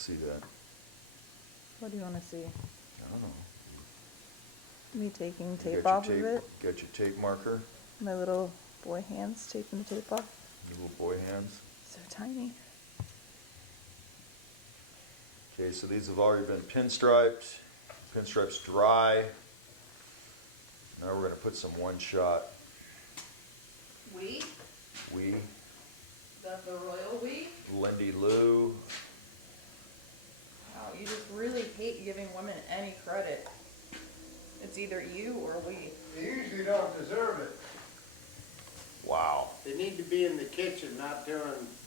see that. What do you want to see? I don't know. Me taking You tape got off your of tape, it? got your tape marker, My little boy hands taping the tape off. your little boy hands. So tiny. Okay, so these have already been pinstriped. Pinstripes dry. Now we're going to put some one shot. We? We, The royal we? Lindy Lou. Wow, you just really hate giving women any credit. It's either you or we. They usually don't deserve it. Wow, They need to be in the kitchen, not doing.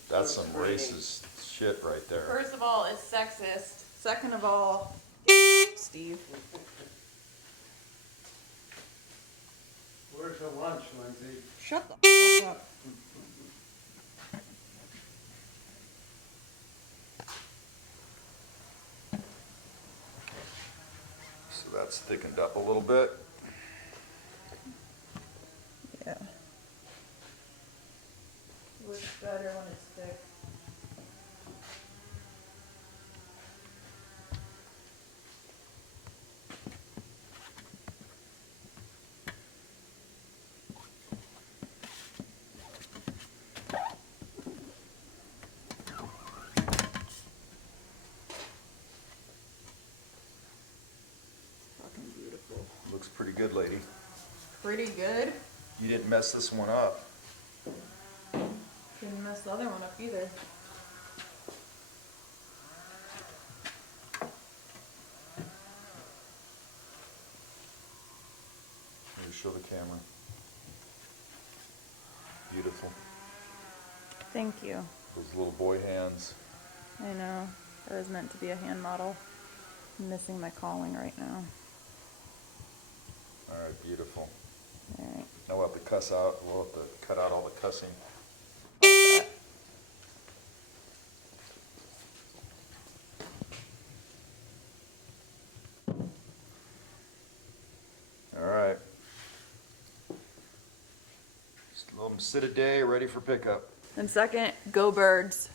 that's some cooking. racist shit right there. First of all, it's sexist. Second of all, Steve. Where's the lunch, Lindsay? Shut the fuck up. So that's thickened up a little bit. Yeah. Looks better when it's thick. Fucking beautiful. Looks pretty good, lady. Pretty good. You didn't mess this one up. Didn't mess the other one up either. Here, show the camera. Beautiful. Thank you. Those little boy hands. I know. I was meant to be a hand model. I'm missing my calling right now. All right, beautiful. Alright. Now we'll have to cuss out. We'll have to cut out all the cussing. All right. Just let them sit a day, ready for pickup. And second, go birds.